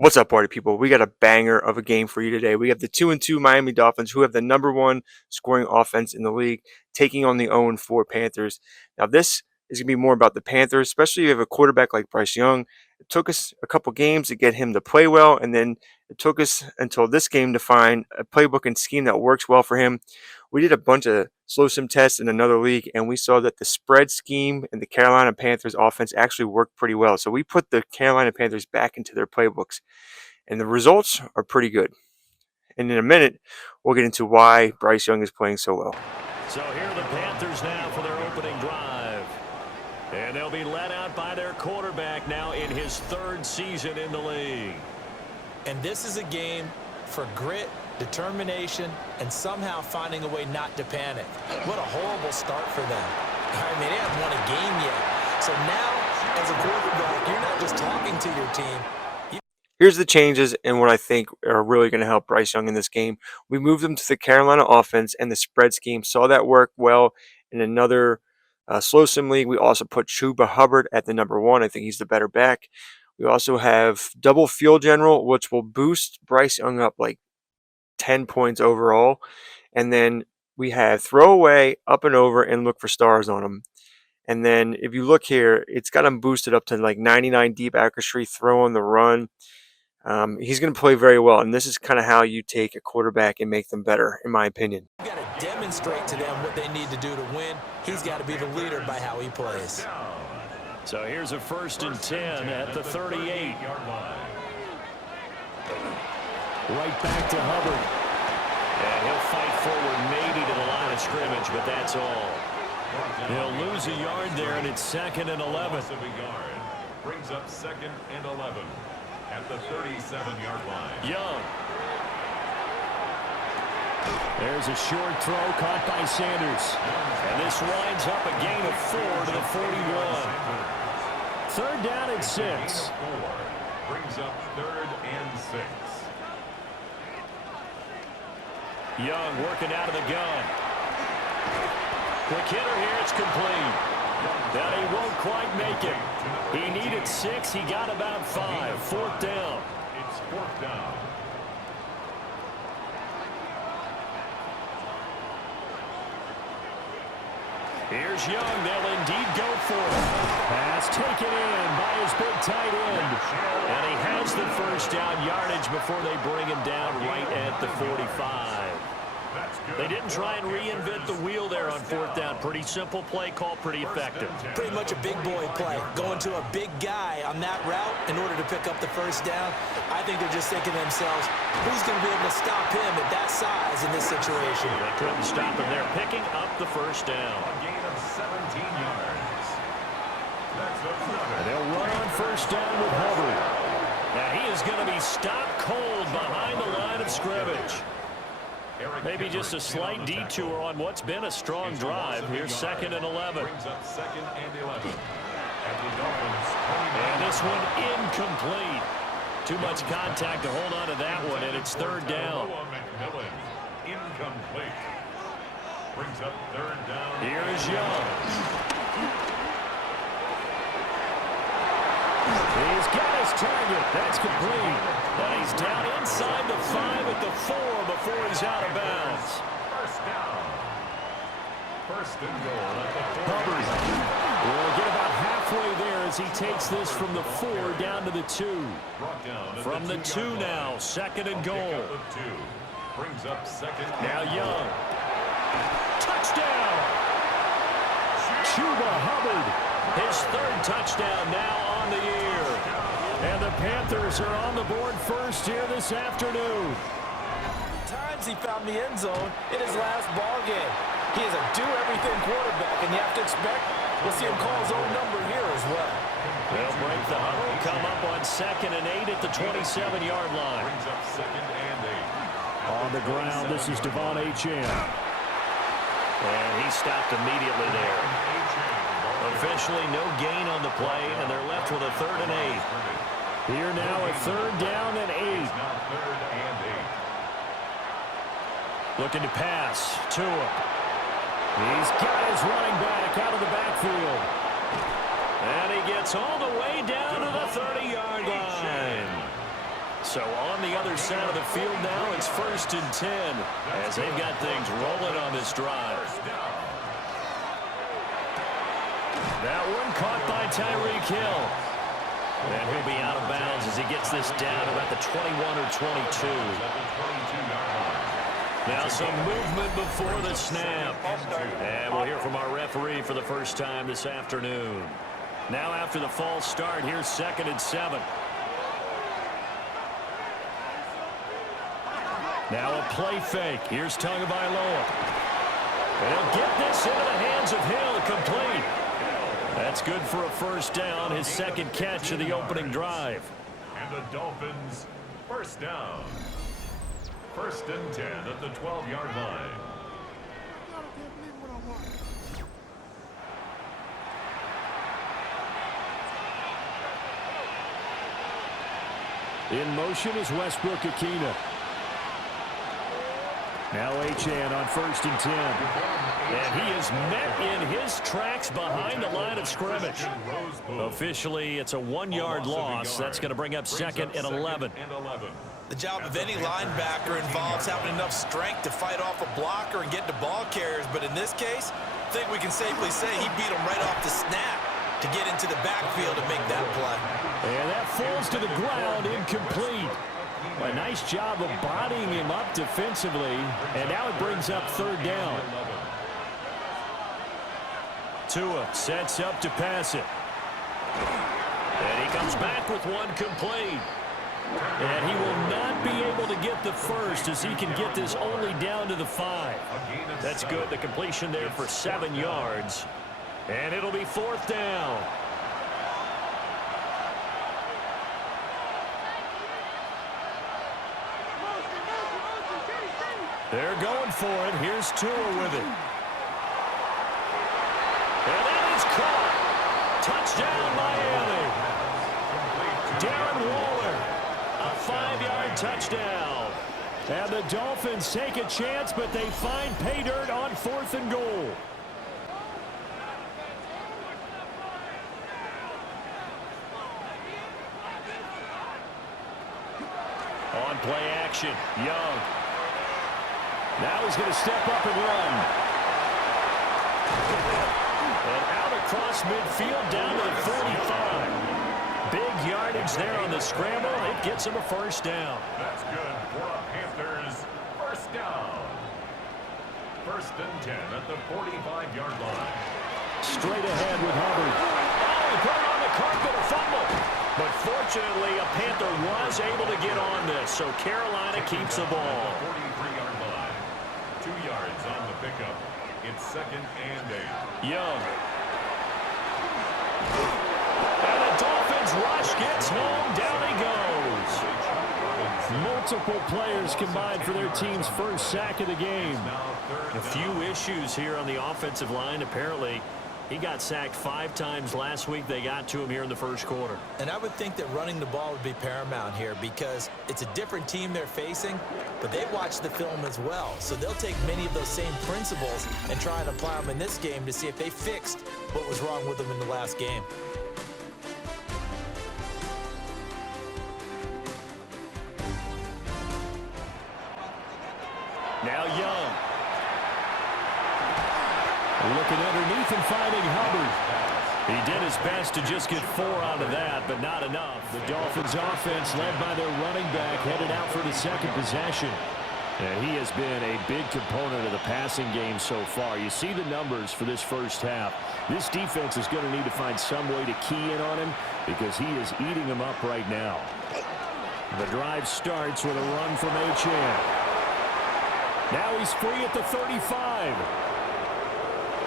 What's up, party people? We got a banger of a game for you today. We have the 2-2 Miami Dolphins, who have the #1 scoring offense in the league, taking on the 0-4 Panthers. Now, this is going to be more about the Panthers, especially if you have a quarterback like Bryce Young. It took us a couple games to get him to play well, and then it took us until this game to find a playbook and scheme that works well for him. We did a bunch of slow sim tests in another league, and we saw that the spread scheme in the Carolina Panthers offense actually worked pretty well. So we put the Carolina Panthers back into their playbooks, and the results are pretty good. And in a minute, we'll get into why Bryce Young is playing so well. So here are the Panthers now for their opening drive. And they'll be led out by their quarterback now in his 3rd season in the league. And this is a game for grit, determination, and somehow finding a way not to panic. What a horrible start for them. I mean, they haven't won a game yet. So now, as a quarterback, you're not just talking to your team. Here's the changes and what I think are really going to help Bryce Young in this game. We moved him to the Carolina offense and the spread scheme. Saw that work well in another slow sim league. We also put Chuba Hubbard at the #1. I think he's the better back. We also have double field general, which will boost Bryce Young up like 10 points overall. And then we have throw away, up and over, and look for stars on him. And then if you look here, it's got him boosted up to like 99 deep accuracy, throw on the run. He's going to play very well, and this is kind of how you take a quarterback and make them better, in my opinion. You've got to demonstrate to them what they need to do to win. He's got to be the leader by how he plays. So here's a 1st and 10 at the 38. Right back to Hubbard. And he'll fight forward maybe to the line of scrimmage, but that's all. He'll lose a yard there, and it's 2nd and 11. Brings up 2nd and 11 at the 37-yard line. Young. There's a short throw caught by Sanders. And this winds up a gain of 4 to the 41. 3rd down and 6. Brings up 3rd and 6. Young working out of the gun. Quick hitter here, it's complete. But he won't quite make it. He needed 6, he got about 5. 4th down. It's 4th down. Here's Young, they'll indeed go for it. Pass taken in by his big tight end. And he has the 1st down yardage before they bring him down right at the 45. They didn't try and reinvent the wheel there on 4th down. Pretty simple play call, pretty effective. Pretty much a big boy play. Going to a big guy on that route in order to pick up the 1st down. I think they're just thinking to themselves, who's going to be able to stop him at that size in this situation? They couldn't stop him there, picking up the 1st down. A gain of 17 yards. That's And they'll run on 1st down with Hubbard. Now he is going to be stopped cold behind the line of scrimmage. Maybe just a slight detour on what's been a strong drive. Here's 2nd and 11. Brings up 2nd and 11. And this one incomplete. Too much contact to hold on to that one, and it's 3rd down. Incomplete. Brings up 3rd down. Here is Young. He's got his target. That's complete. And he's down inside the 5 at the 4 before he's out of bounds. 1st down. 1st and goal at the 4. Hubbard will get about halfway there as he takes this from the 4 down to the 2. From the 2 now, 2nd and goal. Brings up 2nd. Now Young. Touchdown! Chuba Hubbard. His 3rd touchdown now on the year. And the Panthers are on the board first here this afternoon. Times he found the end zone in his last ball game. He is a do-everything quarterback, and you have to expect we'll see him call his own number here as well. They'll break the huddle, come up on 2nd and 8 at the 27-yard line. Brings up 2nd and 8. On the ground, this is Devon Achane. And he stopped immediately there. Officially no gain on the play, and they're left with a 3rd and 8. Here now a 3rd down and 8. Now 3rd and 8. Looking to pass. Tua. He's got his running back out of the backfield. And he gets all the way down to the 30-yard line. So on the other side of the field now, it's 1st and 10 as they've got things rolling on this drive. That one caught by Tyreek Hill. And he'll be out of bounds as he gets this down about the 21 or 22. Now some movement before the snap. And we'll hear from our referee for the first time this afternoon. Now after the false start, here's 2nd and 7. Now a play fake. Here's Tagovailoa. And he'll get this into the hands of Hill, complete. That's good for a first down, his 2nd catch of the opening drive. And the Dolphins, first down. 1st and 10 at the 12-yard line. In motion is Westbrook-Ikhine. Now Achane on 1st and 10. And he is met in his tracks behind the line of scrimmage. Officially, it's a 1-yard loss. That's going to bring up 2nd and 11. The job of any linebacker involves having enough strength to fight off a blocker and get to ball carriers. But in this case, I think we can safely say he beat him right off the snap to get into the backfield and make that play. And that falls to the ground, incomplete. A nice job of bodying him up defensively. And now it brings up 3rd down. Tua sets up to pass it. And he comes back with one complete. And he will not be able to get the first as he can get this only down to the 5. That's good. The completion there for 7 yards. And it'll be 4th down. They're going for it. Here's Tua with it. And that is caught. Touchdown, Miami. Darren Waller, a 5-yard touchdown. And the Dolphins take a chance, but they find pay dirt on 4th and goal. On play action, Young. Now he's going to step up and run. And out across midfield down to the 45. Big yardage there on the scramble. It gets him a first down. That's good for the Panthers. First down. 1st and 10 at the 45-yard line. Straight ahead with Hubbard. Oh, he put it on the carpet, a fumble. But fortunately, a Panther was able to get on this, so Carolina keeps the ball. 43-yard line. 2 yards on the pickup. It's 2nd and 8. Young. And the Dolphins rush gets home. Down he goes. Multiple players combined for their team's first sack of the game. A few issues here on the offensive line. Apparently, he got sacked 5 times last week. They got to him here in the first quarter. And I would think that running the ball would be paramount here because it's a different team they're facing, but they've watched the film as well. So they'll take many of those same principles and try and apply them in this game to see if they fixed what was wrong with them in the last game. Now Young. Looking underneath and finding Hubbard. He did his best to just get 4 out of that, but not enough. The Dolphins offense led by their running back headed out for the 2nd possession. And he has been a big component of the passing game so far. You see the numbers for this first half. This defense is going to need to find some way to key in on him because he is eating them up right now. The drive starts with a run from Achane. Now he's free at the 35.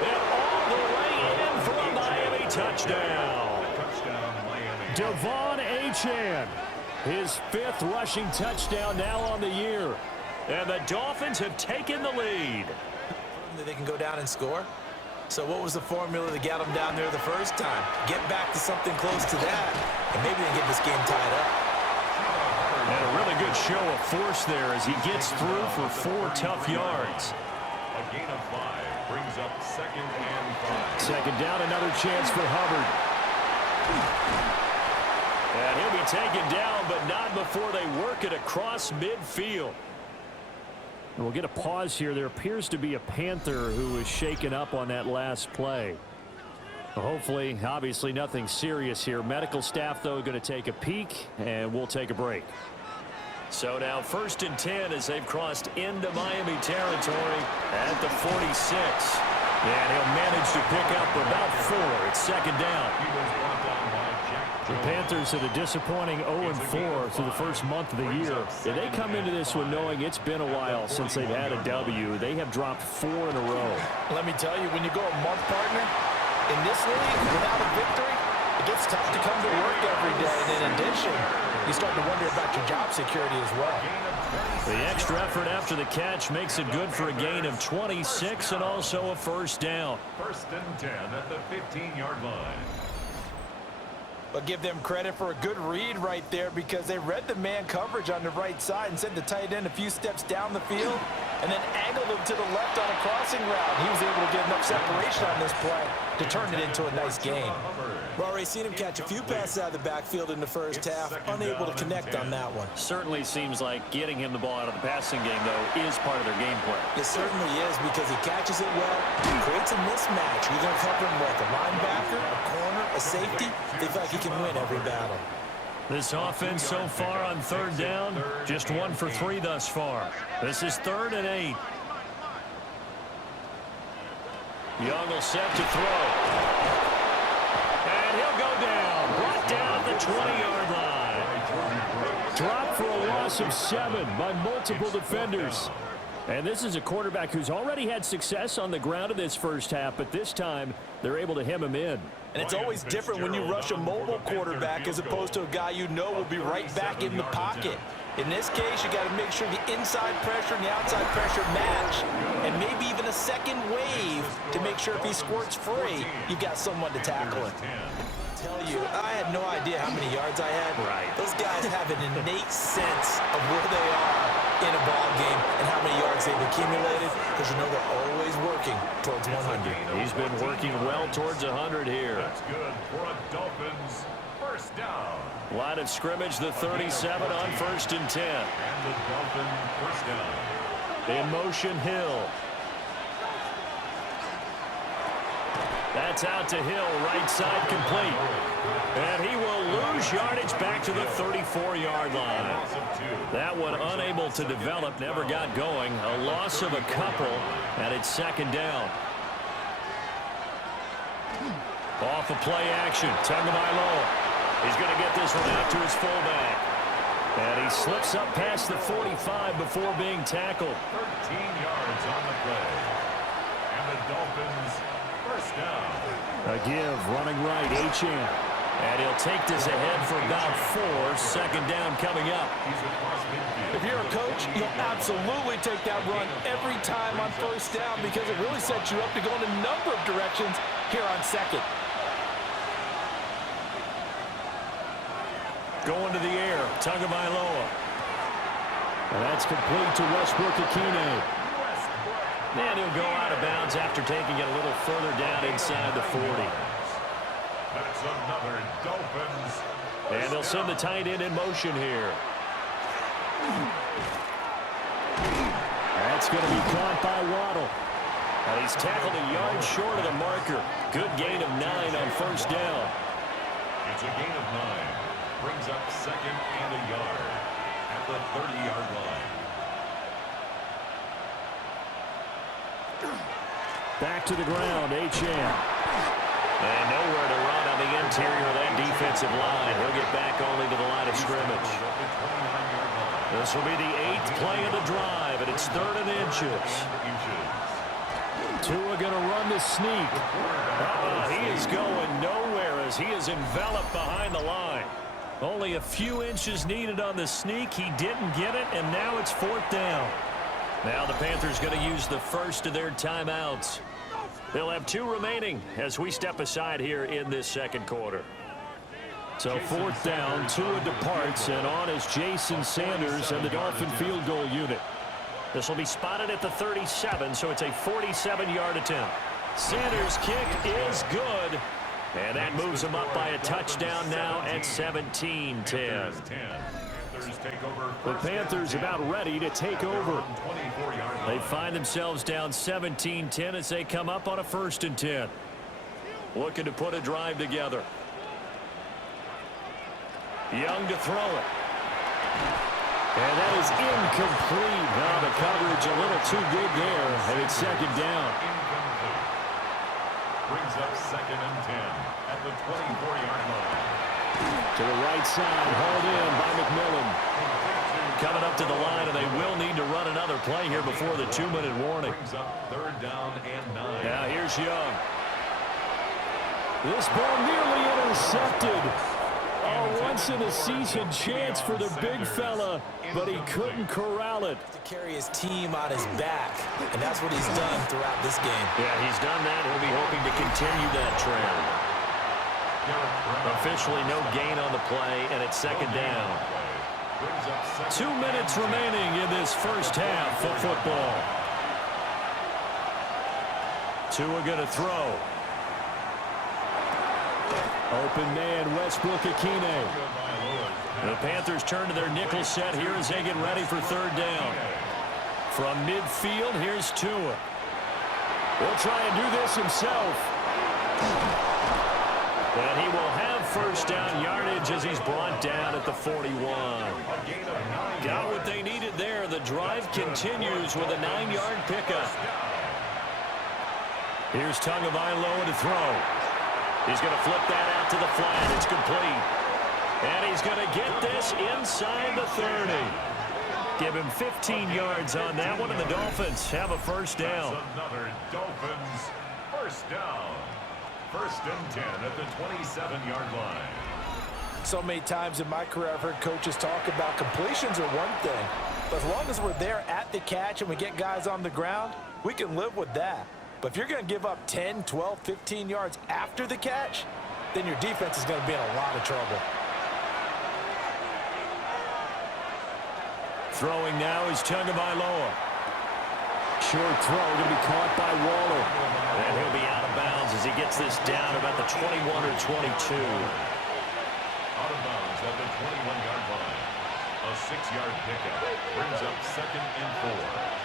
And all the way in for a Miami touchdown. Devon Achane, his 5th rushing touchdown now on the year. And the Dolphins have taken the lead. They can go down and score. So what was the formula to get them down there the first time? Get back to something close to that, and maybe they get this game tied up. And a really good show of force there as he gets through for 4 tough yards. A gain of 5 brings up 2nd and 5. 2nd down, another chance for Hubbard. And he'll be taken down, but not before they work it across midfield. And we'll get a pause here. There appears to be a Panther who was shaken up on that last play. Well, hopefully, obviously nothing serious here. Medical staff, though, going to take a peek, and we'll take a break. So now 1st and 10 as they've crossed into Miami territory at the 46. And he'll manage to pick up about 4. It's 2nd down. The Panthers had a disappointing 0-4 through the first month of the year. If they come into this one knowing it's been a while since they've had a W, they have dropped 4 in a row. Let me tell you, when you go a month, partner, in this league, without a victory, it gets tough to come to work every day. And in addition, you start to wonder about your job security as well. The extra effort after the catch makes it good for a gain of 26 and also a 1st down. 1st and 10 at the 15-yard line. But give them credit for a good read right there because they read the man coverage on the right side and sent the tight end a few steps down the field and then angled him to the left on a crossing route. He was able to get enough separation on this play to turn it into a nice gain. We've already seen him catch a few passes out of the backfield in the first half, unable to connect on that one. Certainly seems like getting him the ball out of the passing game, though, is part of their game plan. It certainly is because he catches it well, creates a mismatch. You're going to cover him with a linebacker, a corner, a safety. They feel like he can win every battle. This offense so far on 3rd down, just 1 for 3 thus far. This is 3rd and 8. Young will set to throw. And he'll go down. Brought down at the 20-yard line. Dropped for a loss of 7 by multiple defenders. And this is a quarterback who's already had success on the ground in this first half, but this time they're able to hem him in. And it's always different when you rush a mobile quarterback as opposed to a guy you know will be right back in the pocket. In this case, you got to make sure the inside pressure and the outside pressure match, and maybe even a second wave to make sure if he squirts free, you've got someone to tackle him. I tell you, I had no idea how many yards I had. Right. Those guys have an innate sense of where they are in a ball game and how many yards they've accumulated, because you know they're always working towards 100. He's been working well towards 100 here. That's good for a Dolphins 1st down. Line of scrimmage, the 37 on 1st and 10. And the Dolphin 1st down. In motion, Hill. That's out to Hill, right side complete. And he will lose yardage back to the 34-yard line. That one unable to develop, never got going. A loss of a couple, and it's 2nd down. Off of play action, Tagovailoa. He's going to get this one out to his fullback. And he slips up past the 45 before being tackled. 13 yards on the play. And the Dolphins 1st down. A give, running right, H.M. And he'll take this ahead for about 4. 2nd down coming up. He's across midfield. If you're a coach, you'll absolutely take that run every time on 1st down because it really sets you up to go in a number of directions here on 2nd. Going to the air, Tagovailoa. And that's complete to Westbrook-Ikhine. And he'll go out of bounds after taking it a little further down inside the 40. That's another Dolphins. And they'll send the tight end in motion here. That's going to be caught by Waddle. And he's tackled a yard short of the marker. Good gain of 9 on 1st down. It's a gain of 9. Brings up 2nd and a yard at the 30-yard line. Back to the ground, H.M. And nowhere to run on the interior of that defensive line. He'll get back only to the line of scrimmage. This will be the 8th play of the drive, and it's 3rd and inches. Tua going to run the sneak. He is going nowhere as he is enveloped behind the line. Only a few inches needed on the sneak. He didn't get it, and now it's 4th down. Now the Panthers going to use the first of their timeouts. They'll have 2 remaining as we step aside here in this 2nd quarter. So 4th down, Tua departs, and on is Jason Sanders and the Dolphin field goal unit. This will be spotted at the 37, so it's a 47-yard attempt. Sanders' kick is good. And that moves them up by a touchdown now at 17-10. The Panthers about ready to take over. They find themselves down 17-10 as they come up on a 1st and 10. Looking to put a drive together. Young to throw it. And that is incomplete. Now the coverage a little too good there, and it's 2nd down. Brings up 2nd and 10 at the 24-yard line. To the right side, hauled in by McMillan. Coming up to the line, and they will need to run another play here before the 2-minute warning. Brings up 3rd down and 9. Now here's Young. This ball nearly intercepted. A once-in-a-season chance for the big fella, but he couldn't corral it. To carry his team on his back, and that's what he's done throughout this game. Yeah, he's done that. He'll be hoping to continue that trend. Officially no gain on the play, and it's 2nd down. 2 minutes remaining in this 1st half of football. Tua going to throw. Open man, Westbrook-Akine. The Panthers turn to their nickel set here as they get ready for 3rd down. From midfield, here's Tua. He'll try and do this himself. And he will have 1st down yardage as he's brought down at the 41. Got what they needed there. The drive continues with a 9-yard pickup. Here's Tagovailoa to throw. He's going to flip that out to the flat. It's complete. And he's going to get this inside the 30. Give him 15 yards on that one, and the Dolphins have a 1st down. Another Dolphins 1st down. 1st and 10 at the 27-yard line. So many times in my career I've heard coaches talk about completions are one thing, but as long as we're there at the catch and we get guys on the ground, we can live with that. But if you're going to give up 10, 12, 15 yards after the catch, then your defense is going to be in a lot of trouble. Throwing now is Tagovailoa. Short throw going to be caught by Waller. And he'll be out of bounds as he gets this down about the 21 or 22. Out of bounds at the 21-yard line. A 6-yard pickup brings up 2nd and 4.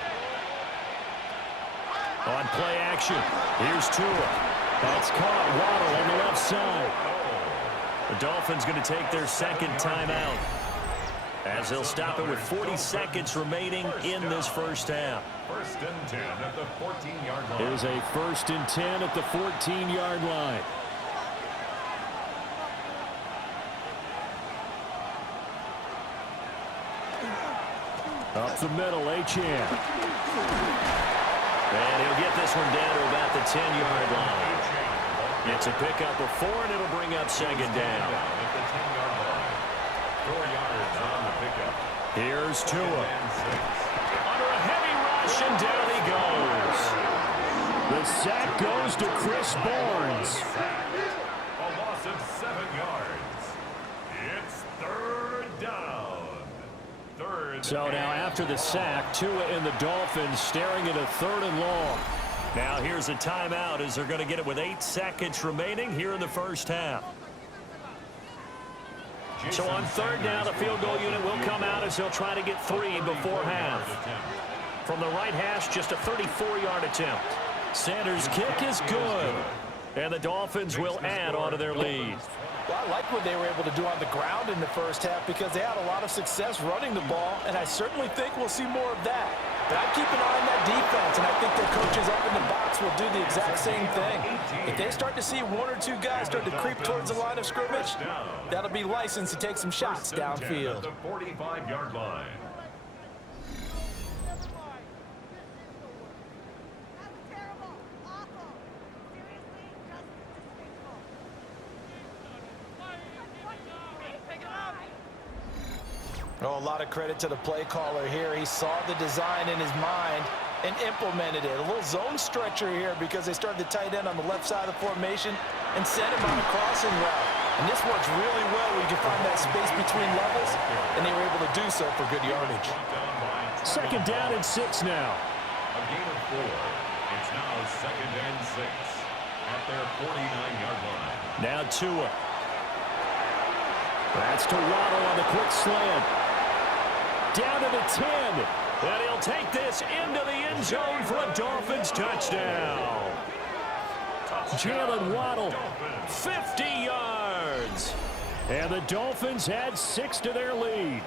On play action, here's Tua. That's caught. Waddle on the left side. The Dolphins going to take their 2nd timeout as they'll stop it with 40 seconds remaining in this 1st half. 1st and 10 at the 14-yard line. Here's a 1st and 10 at the 14-yard line. Up the middle, Achane. And he'll get this one down to about the 10-yard line. It's a pickup of 4, and it'll bring up 2nd down. At the 10-yard line. 4 yards on the pickup. Here's Tua. And 6. Under a heavy rush, and down he goes. The sack goes to Chris Barnes. A loss of 7 yards. It's 3rd down. 3rd. So now after the sack, Tua and the Dolphins staring at a 3rd and long. Now here's a timeout as they're going to get it with 8 seconds remaining here in the 1st half. So on 3rd down, the field goal unit will come out as they'll try to get 3 before half. From the right hash, just a 34-yard attempt. Sanders' kick is good. And the Dolphins will add on to their lead. Well, I like what they were able to do on the ground in the 1st half because they had a lot of success running the ball, and I certainly think we'll see more of that. But I keep an eye on that defense, and I think their coaches up in the box will do the exact same thing. If they start to see 1 or 2 guys start to creep towards the line of scrimmage, that'll be licensed to take some shots downfield. At the 45-yard line. Oh, a lot of credit to the play caller here. He saw the design in his mind and implemented it. A little zone stretcher here because they started the tight end on the left side of the formation and sent him on a crossing route. And this works really well where you can find that space between levels, and they were able to do so for good yardage. 2nd down and 6 now. A gain of 4. It's now 2nd and 6. at their 49-yard line. Now Tua. That's to Waddle on the quick slant. Down to the 10. And he'll take this into the end zone for a Dolphins touchdown. Jalen Waddle, 50 yards. And the Dolphins add 6 to their lead.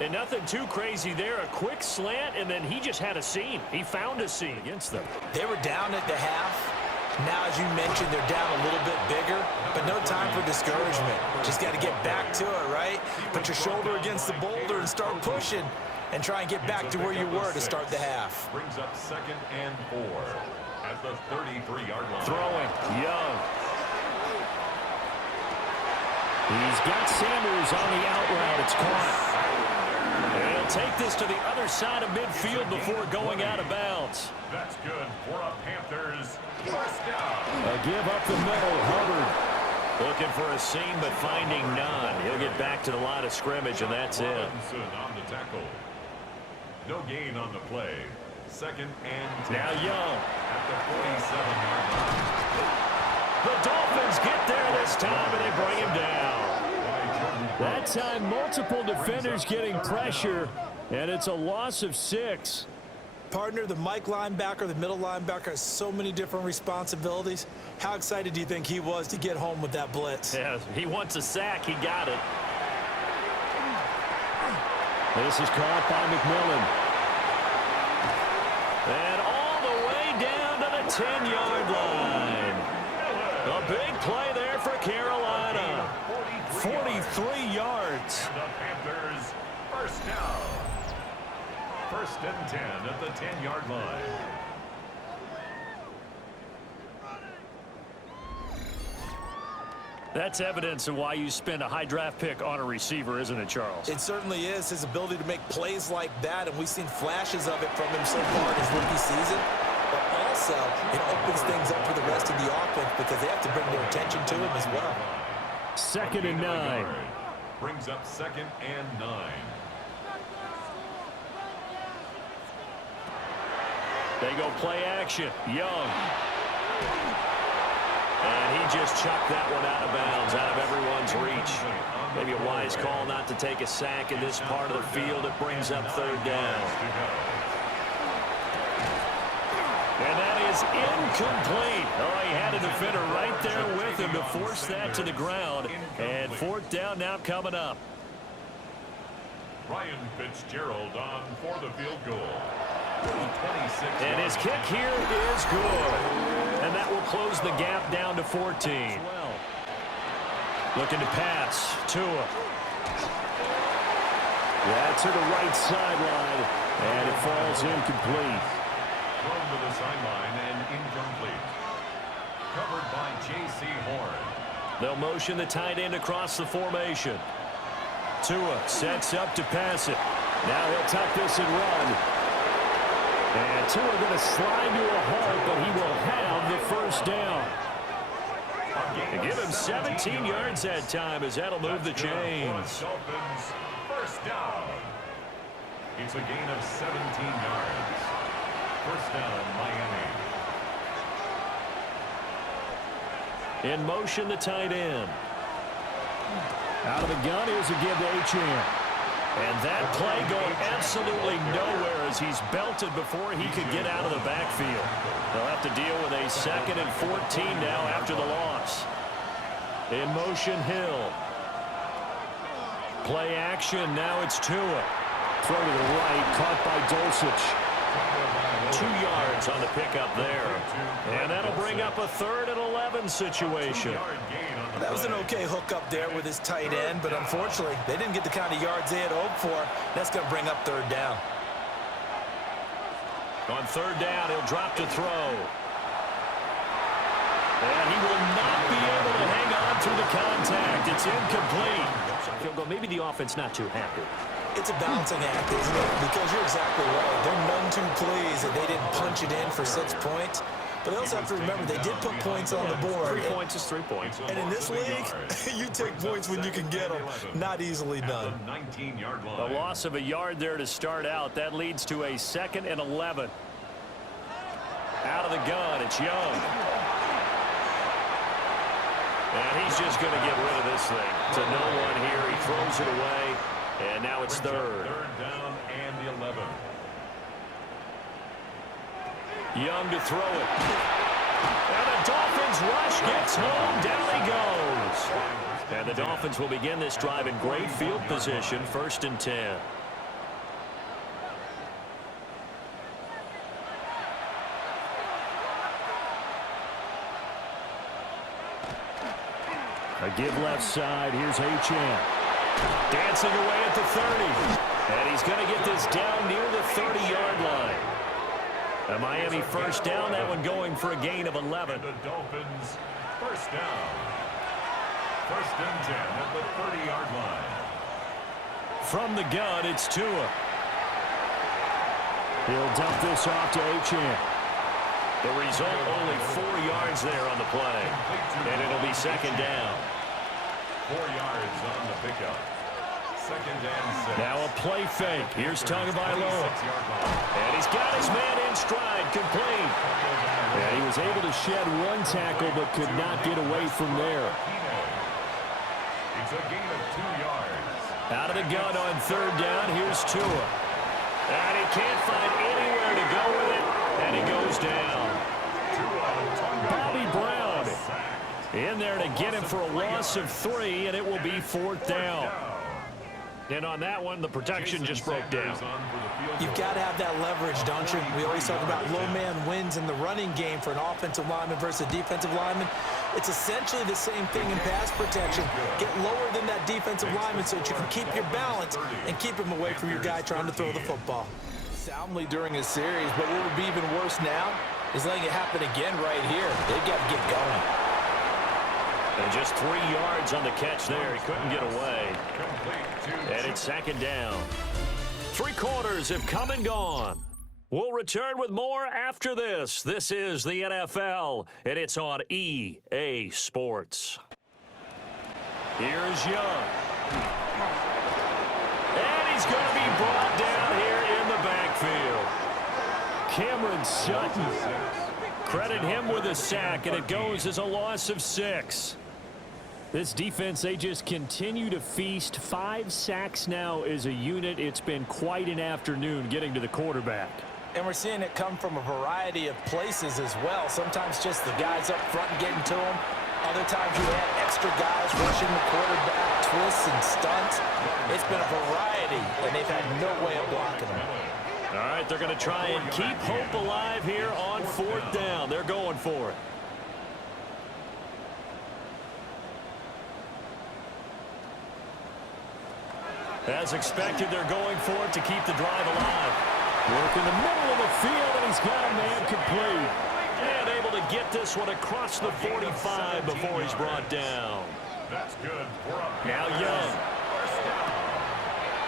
And nothing too crazy there. A quick slant, and then he just had a seam. He found a seam against them. They were down at the half. Now, as you mentioned, they're down a little bit bigger, but no time for discouragement. Just got to get back to it, right? Put your shoulder against the boulder and start pushing and try and get back to where you were to start the half. Brings up 2nd and 4 at the 33-yard line. Throwing, Young. He's got Sanders on the out route. It's caught. And he'll take this to the other side of midfield before going out of bounds. That's good for a Panthers first down. A give up the middle, Hubbard. Looking for a seam, but finding none. He'll get back to the line of scrimmage, and that's it. Robinson on the tackle. No gain on the play. 2nd and 10. Now Young. At the 47-yard line. The Dolphins get there this time, and they bring him down. That time, multiple defenders getting pressure, and it's a loss of 6. Partner, the Mike linebacker, the middle linebacker has so many different responsibilities. How excited do you think he was to get home with that blitz? Yeah, he wants a sack. He got it. This is caught by McMillan. And all the way down to the 10-yard line. A big play there for Carolina. 43 yards. The Panthers first down. 1st and 10 at the 10-yard line. That's evidence of why you spend a high draft pick on a receiver, isn't it, Charles? It certainly is, his ability to make plays like that, and we've seen flashes of it from him so far in his rookie season. But also, it opens things up for the rest of the offense because they have to bring their attention to him as well. 2nd and 9. Brings up 2nd and 9. They go play action. Young. And he just chucked that one out of bounds, out of everyone's reach. Maybe a wise call not to take a sack in this part of the field. It brings up 3rd down. And that is incomplete. Oh, he had a defender right there with him to force that to the ground. And 4th down now coming up. Ryan Fitzgerald on for the field goal. And his kick here is good. And that will close the gap down to 14. Looking to pass. Tua. Yeah, to the right sideline. And it falls incomplete. Thrown to the sideline and incomplete. Covered by J.C. Horn. They'll motion the tight end across the formation. Tua sets up to pass it. Now he'll tuck this and run. And Tua going to slide to a halt, but he will have the first down. And give him 17 yards that time as that'll move the chains. Dolphins first down. It's a gain of 17 yards. First down, Miami. In motion, the tight end. Out of the gun, here's a give to Achane. And that play going absolutely nowhere as he's belted before he could get out of the backfield. They'll have to deal with a 2nd and 14 now after the loss. In motion, Hill. Play action, now it's Tua. Throw to the right, caught by Dulcich. 2 yards on the pickup there. And that'll bring up a 3rd and 11 situation. That was an okay hookup there with his tight end, but unfortunately, they didn't get the kind of yards they had hoped for. That's going to bring up 3rd down. On 3rd down, he'll drop to throw. And he will not be able to hang on through the contact. It's incomplete. Maybe the offense not too happy. It's a balancing act, isn't it? Because you're exactly right. They're none too pleased that they didn't punch it in for 6 points. But they also have to remember they did put points on the board. 3 points is 3 points. And in this league, you take points when you can get them. Not easily done. A loss of a yard there to start out. That leads to a 2nd and 11. Out of the gun, it's Young. And he's just going to get rid of this thing. To no one here. He throws it away. And now it's third. Third down and 11. Young to throw it. And the Dolphins rush gets home. Down he goes. And the Dolphins will begin this drive in great field position. 1st and 10. A give left side. Here's Achane. Dancing away at the 30. And he's going to get this down near the 30-yard line. A Miami first down. That one going for a gain of 11. And the Dolphins first down. 1st and 10 at the 30-yard line. From the gun, it's Tua. He'll dump this off to Achane. The result, only 4 yards there on the play. And it'll be 2nd down. 4 yards on the pickup. 2nd and 6. Now a play fake. Here's Tagovailoa. And he's got his man in stride, complete. Yeah, he was able to shed one tackle but could not get away from there. It's a gain of 2 yards. Out of the gun on 3rd down, here's Tua. And he can't find anywhere to go with it, and he goes down. Bobby Brown in there to get him for a loss of 3, and it will be 4th down. And on that one, the protection just broke down. You've got to have that leverage, don't you? We always talk about low man wins in the running game for an offensive lineman versus a defensive lineman. It's essentially the same thing in pass protection. Get lower than that defensive lineman so that you can keep your balance and keep him away from your guy trying to throw the football. Soundly during a series, but what would be even worse now is letting it happen again right here. They've got to get going. And just 3 yards on the catch there. He couldn't get away. And it's 2nd down. 3 quarters have come and gone. We'll return with more after this. This is the NFL, and it's on EA Sports. Here's Young. And he's going to be brought down here in the backfield. Cameron Sutton. Credit him with a sack, and it goes as a loss of 6. This defense, they just continue to feast. 5 sacks now as a unit. It's been quite an afternoon getting to the quarterback. And we're seeing it come from a variety of places as well. Sometimes just the guys up front getting to him. Other times you had extra guys rushing the quarterback, twists and stunts. It's been a variety, and they've had no way of blocking them. All right, they're going to try and keep hope alive here on 4th down. They're going for it. As expected, they're going for it to keep the drive alive. Work in the middle of the field, and he's got a man complete. And able to get this one across the 45 before he's brought down. That's good. Now Young.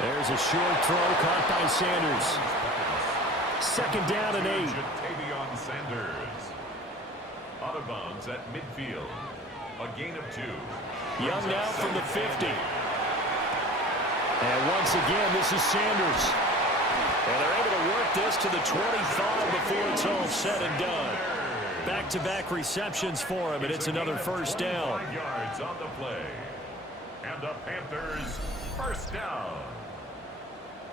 There's a short throw caught by Sanders. 2nd down and 8. Tavion Sanders. Out of bounds at midfield. A gain of 2. Young now from the 50. And once again, this is Sanders. And they're able to work this to the 25 before it's all said and done. Back-to-back receptions for him, and it's another 1st down. 5 yards on the play. And the Panthers first down.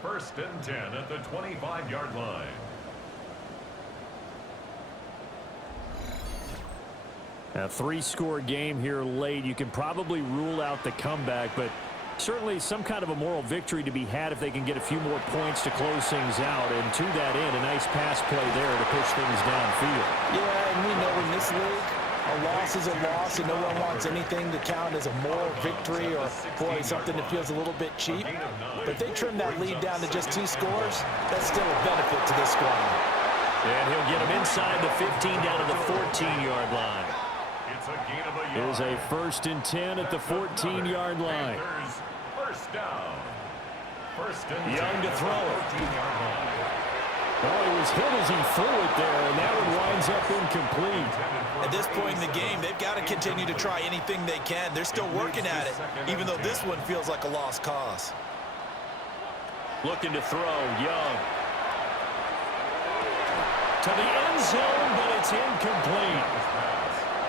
1st and 10 at the 25-yard line. A 3-score game here late. You can probably rule out the comeback, but certainly some kind of a moral victory to be had if they can get a few more points to close things out. And to that end, a nice pass play there to push things downfield. Yeah, and we know in this league, a loss is a loss, and no one wants anything to count as a moral victory or, boy, something that feels a little bit cheap. But if they trim that lead down to just 2 scores, that's still a benefit to this squad. And he'll get him inside the 15 down to the 14-yard line. Here's a 1st and 10 at the 14-yard line. First down. 1st and Young to throw it. Oh, he was hit as he threw it there, and that one winds up incomplete. At this point in the game, they've got to continue to try anything they can. They're still working at it, even though this one feels like a lost cause. Looking to throw, Young. To the end zone, but it's incomplete.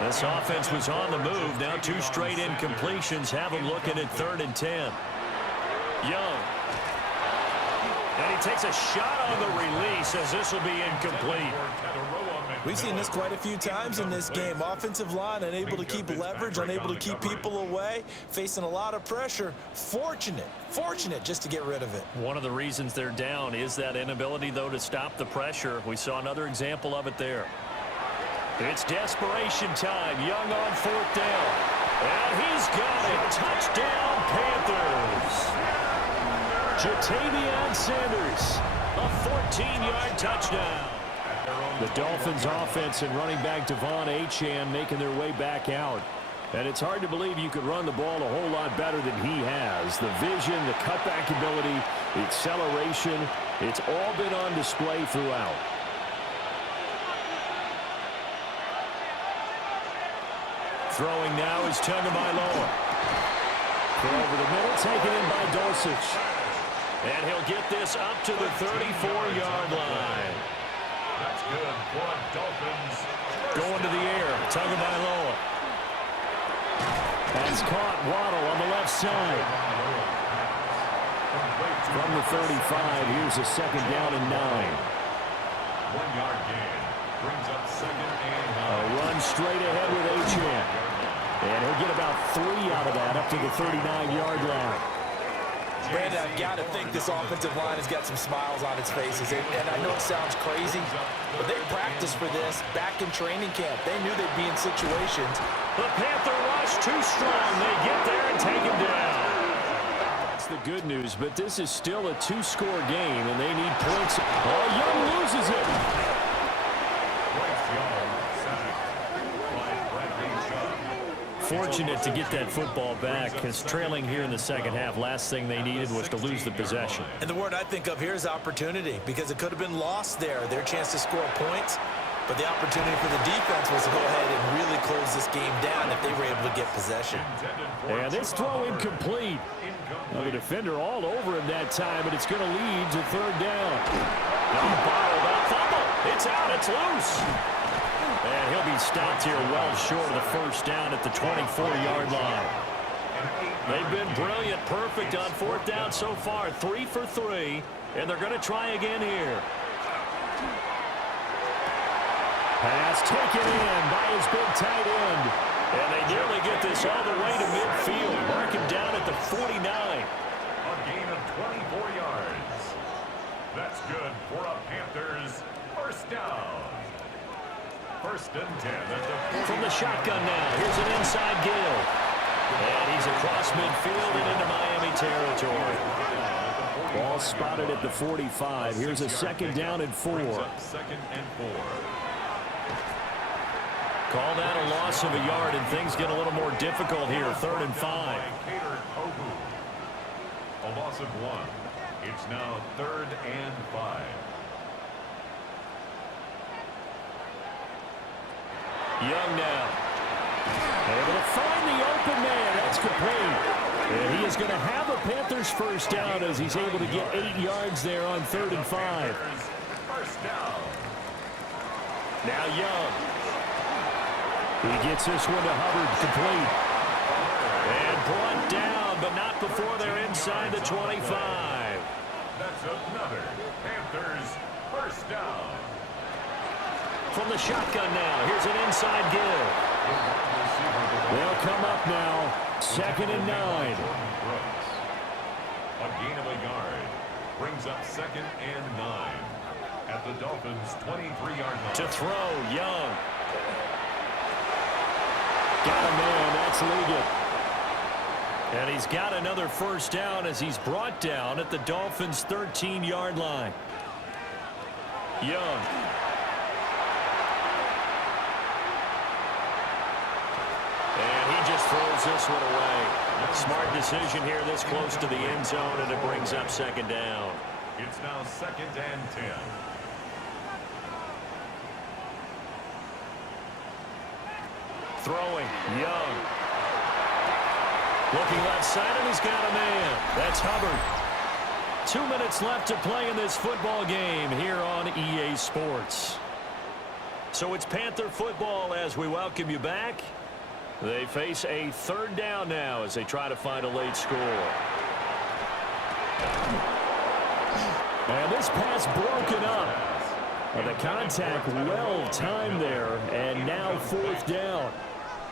This offense was on the move. Now 2 straight incompletions have them looking at 3rd and 10. Young. And he takes a shot on the release as this will be incomplete. We've seen this quite a few times in this game. Offensive line unable to keep leverage, unable to keep people away, facing a lot of pressure. Fortunate just to get rid of it. One of the reasons they're down is that inability, though, to stop the pressure. We saw another example of it there. It's desperation time. Young on 4th down. And he's got it. Touchdown, Panthers. Jatavion Sanders, a 14-yard touchdown. The Dolphins offense and running back Devon Achane making their way back out. And it's hard to believe you could run the ball a whole lot better than he has. The vision, the cutback ability, the acceleration, it's all been on display throughout. Throwing now is Tagovailoa. Throw over the middle, taken in by Dulcich. And he'll get this up to the 34-yard line. That's good for Dolphins. Going to the air, Tagovailoa. That's caught. Waddle on the left side. From the 35, here's a 2nd down and 9. 1-yard gain brings up 2nd and 9. A run straight ahead with Achane. And he'll get about 3 out of that up to the 39-yard line. Brandon, I've got to think this offensive line has got some smiles on its faces. And I know it sounds crazy, but they practiced for this back in training camp. They knew they'd be in situations. The Panther rush too strong. They get there and take him down. That's the good news, but this is still a 2-score game, and they need points. Oh, Young loses it. Fortunate to get that football back, because trailing here in the 2nd half, last thing they needed was to lose the possession. And the word I think of here is opportunity, because it could have been lost there, their chance to score points. But the opportunity for the defense was to go ahead and really close this game down if they were able to get possession. And this throw incomplete. Well, the defender all over him that time, but it's going to lead to 3rd down. Now bottled up, fumble. It's out, it's loose. And he'll be stopped here well short of the 1st down at the 24-yard line. They've been brilliant, perfect on 4th down so far. 3 for 3, and they're going to try again here. Pass taken in by his big tight end. And they nearly get this all the way to midfield. Mark him down at the 49. A gain of 24 yards. That's good for a Panthers 1st down. 1st and 10 at the From the shotgun now, here's an inside give. And he's across midfield and into Miami territory. Ball spotted at the 45. Here's a 2nd down and 4. 2nd and 4. Call that a loss of a yard, and things get a little more difficult here. 3rd and 5. A loss of 1. It's now 3rd and 5. Young now. Able to find the open man. That's complete. And he is going to have a Panthers 1st down as he's able to get 8 yards there on 3rd and 5. 1st down. Now Young. He gets this one to Hubbard, complete. And brought down, but not before they're inside the 25. That's another Panthers 1st down. From the shotgun now, here's an inside give. They'll come up now, 2nd and 9. A gain of a yard brings up 2nd and 9 at the Dolphins' 23-yard line. To throw, Young. Got a man, that's Liggett. And he's got another 1st down as he's brought down at the Dolphins' 13-yard line. Young. And he just throws this one away. Smart decision here this close to the end zone, and it brings up 2nd down. It's now 2nd and 10. Throwing, Young. Looking left side, and he's got a man. That's Hubbard. 2 minutes left to play in this football game here on EA Sports. So it's Panther football as we welcome you back. They face a third down now as they try to find a late score. And this pass broken up. The contact well timed there, and now fourth down.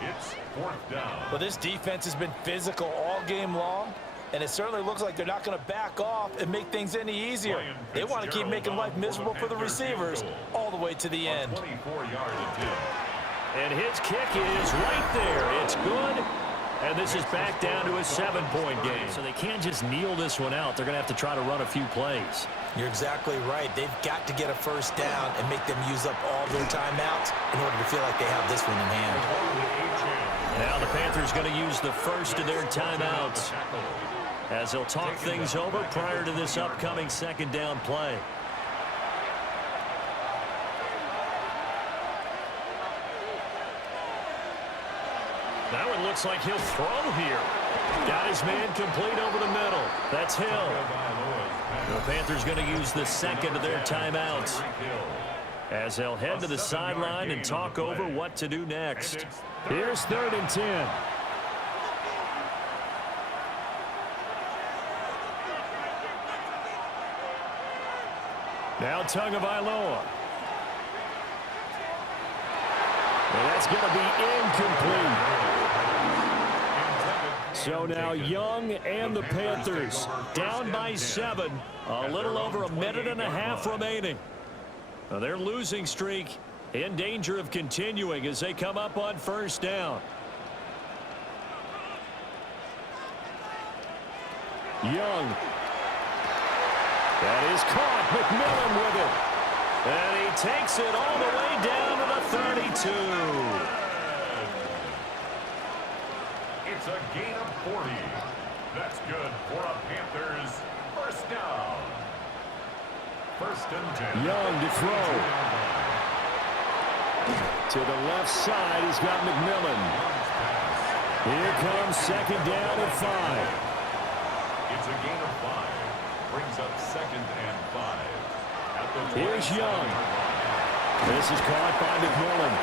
It's fourth down. Well, this defense has been physical all game long, and it certainly looks like they're not going to back off and make things any easier. They want to keep making life miserable for the receivers all the way to the end. 24-yard attempt. And his kick is right there. It's good. And this is back down to a 7-point game. So they can't just kneel this one out. They're going to have to try to run a few plays. You're exactly right. They've got to get a first down and make them use up all their timeouts in order to feel like they have this one in hand. Now the Panthers going to use the first of their timeouts as they'll talk things over prior to this upcoming second down play. Now it looks like he'll throw here. Got his man complete over the middle. That's Hill. The Panthers going to use the second of their timeouts as they'll head to the sideline and talk over what to do next. Here's 3rd and 10. Now Tagovailoa. And that's going to be incomplete. So now Young and the Panthers down by 7. A little over a minute and a half remaining. Now their losing streak in danger of continuing as they come up on first down. Young. That is caught. McMillan with it. And he takes it all the way down to the 32. It's a gain of 40. That's good for a Panthers first down. 1st and 10. Young to throw. To the left side, he's got McMillan. Here comes 2nd down and 5. It's a gain of 5. Brings up 2nd and 5. Here's Young. This is caught by McMillan.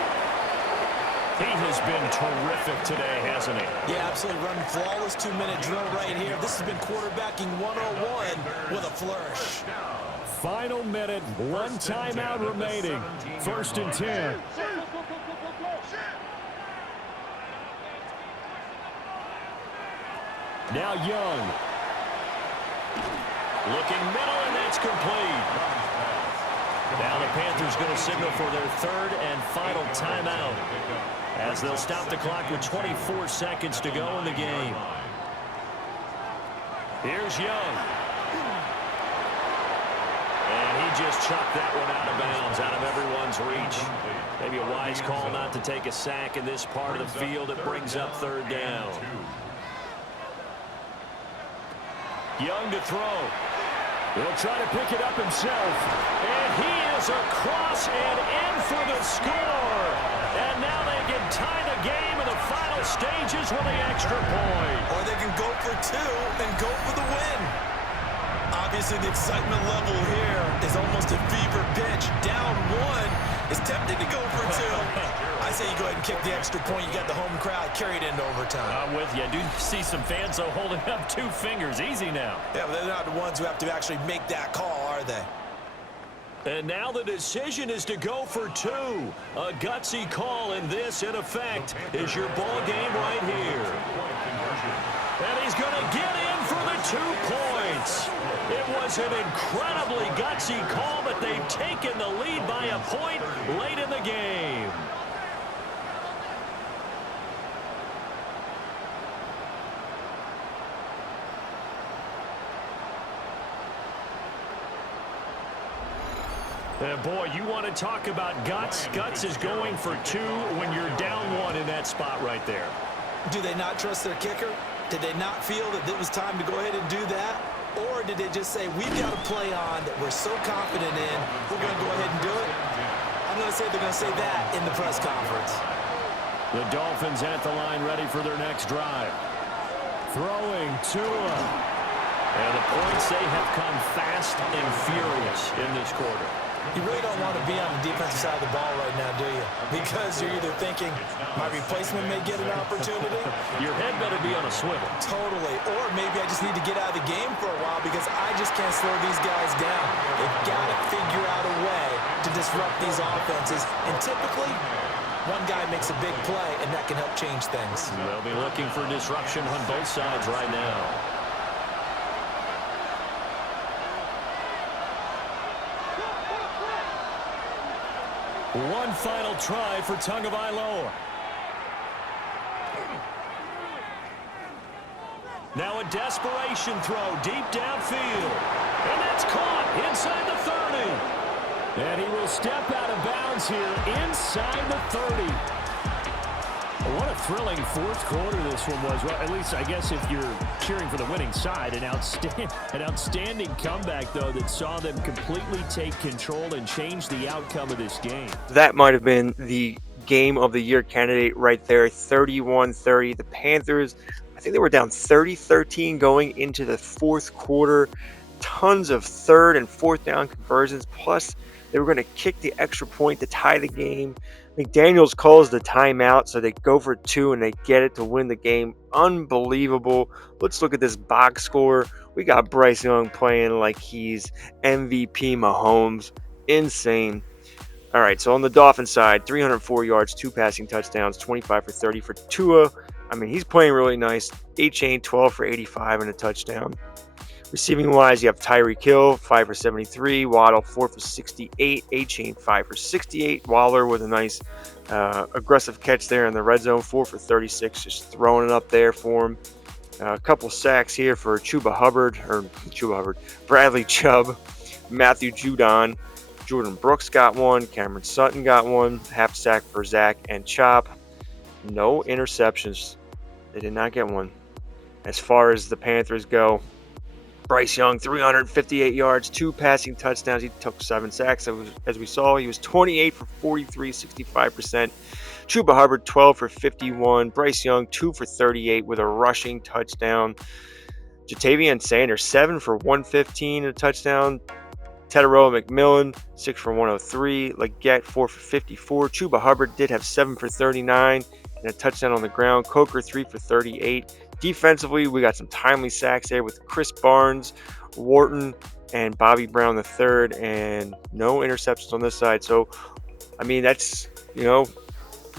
He has been terrific today, hasn't he? Yeah, absolutely. Running flawless 2-minute drill right here. This has been quarterbacking 101 with a flourish. Final minute, 1 timeout remaining. 1st and 10. Now Young. Looking middle, and that's complete. Now the Panthers going to signal for their 3rd and final timeout as they'll stop the clock with 24 seconds to go in the game. Here's Young. And he just chucked that one out of bounds, out of everyone's reach. Maybe a wise call not to take a sack in this part of the field. It brings up 3rd down. Young to throw. He'll try to pick it up himself. And he is across and in for the score. And now they can tie the game in the final stages with the extra point. Or they can go for 2 and go for the win. Obviously, the excitement level here is almost a fever pitch. Down 1 is tempting to go for 2. I say you go ahead and kick the extra point. You got the home crowd carried into overtime. I'm with you. I do see some fans, though, holding up 2 fingers. Easy now. Yeah, but they're not the ones who have to actually make that call, are they? And now the decision is to go for 2. A gutsy call, and this, in effect, is your ball game right here. And he's going to get in for the 2 points. It was an incredibly gutsy call, but they've taken the lead by a point late in the game. Boy, you want to talk about guts. Guts is going for 2 when you're down 1 in that spot right there. Do they not trust their kicker? Did they not feel that it was time to go ahead and do that? Or did they just say, we've got a play on that we're so confident in, we're going to go ahead and do it? I'm going to say they're going to say that in the press conference. The Dolphins at the line ready for their next drive. Throwing Tua. And the points, they have come fast and furious in this quarter. You really don't want to be on the defensive side of the ball right now, do you? Because you're either thinking, my replacement may get an opportunity. Your head better be on a swivel. Totally. Or maybe I just need to get out of the game for a while because I just can't slow these guys down. They've got to figure out a way to disrupt these offenses. And typically, one guy makes a big play, and that can help change things. They'll be looking for disruption on both sides right now. One final try for Tagovailoa. Now a desperation throw deep downfield. And that's caught inside the 30. And he will step out of bounds here inside the 30. What a thrilling fourth quarter this one was. Well, at least I guess if you're cheering for the winning side, an outstanding comeback, though, that saw them completely take control and change the outcome of this game. That might have been the game of the year candidate right there, 31-30. The Panthers, I think they were down 30-13 going into the fourth quarter. Tons of third and fourth down conversions, plus they were going to kick the extra point to tie the game. McDaniels calls the timeout, so they go for two and they get it to win the game. Unbelievable. Let's look at this box score. We got Bryce Young playing like he's MVP Mahomes. Insane. All right, so on the Dolphins side, 304 yards, 2 passing touchdowns, 25 for 30 for Tua. I mean, he's playing really nice. A-Chain, 12 for 85 and a touchdown. Receiving wise, you have Tyreek Hill, 5 for 73, Waddle, 4 for 68, A-Chain, 5 for 68. Waller with a nice aggressive catch there in the red zone, 4 for 36, just throwing it up there for him. A couple sacks here for Bradley Chubb, Matthew Judon, Jordan Brooks got one, Cameron Sutton got one, half sack for Zach and Chop. No interceptions. They did not get one. As far as the Panthers go, Bryce Young, 358 yards, 2 passing touchdowns. He took 7 sacks. As we saw, he was 28 for 43, 65%. Chuba Hubbard, 12 for 51. Bryce Young, 2 for 38 with a rushing touchdown. Jatavian Sanders, 7 for 115 and a touchdown. Tedero McMillan, 6 for 103. Leggett, 4 for 54. Chuba Hubbard did have 7 for 39 and a touchdown on the ground. Coker, 3 for 38. Defensively, we got some timely sacks there with Chris Barnes, Wharton, and Bobby Brown III, and no interceptions on this side. So, I mean, that's,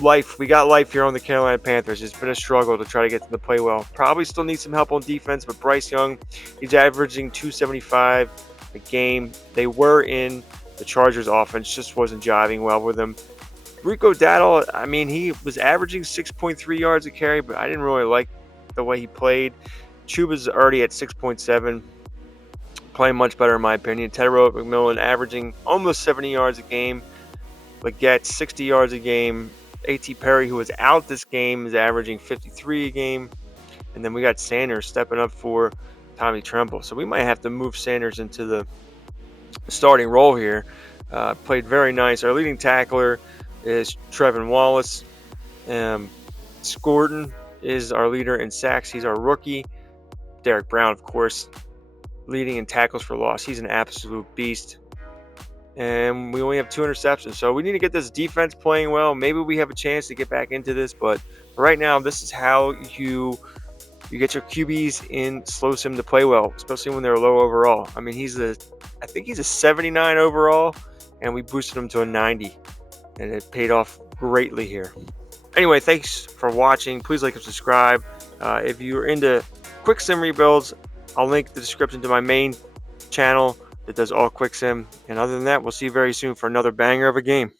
life. We got life here on the Carolina Panthers. It's been a struggle to try to get them to play well. Probably still need some help on defense, but Bryce Young, he's averaging 275 a game. They were in the Chargers offense, just wasn't jiving well with them. Rico Dowdle, I mean, he was averaging 6.3 yards a carry, but I didn't really like the way he played. Chuba's already at 6.7, playing much better in my opinion. Tedero McMillan averaging almost 70 yards a game. Leggett 60 yards a game. A.T. Perry, who was out this game, is averaging 53 a game. And then we got Sanders stepping up for Tommy Tremble. So we might have to move Sanders into the starting role here. Played very nice. Our leading tackler is Trevin Wallace. Scorden is our leader in sacks. He's our rookie. Derek Brown, of course, leading in tackles for loss. He's an absolute beast. And we only have 2 interceptions. So we need to get this defense playing well. Maybe we have a chance to get back into this. But right now, this is how you get your QBs in slow sim to play well, especially when they're low overall. I mean, I think he's a 79 overall, and we boosted him to a 90. And it paid off greatly here. Anyway, thanks for watching. Please like and subscribe. If you're into quick sim rebuilds, I'll link the description to my main channel that does all quick sim. And other than that, we'll see you very soon for another banger of a game.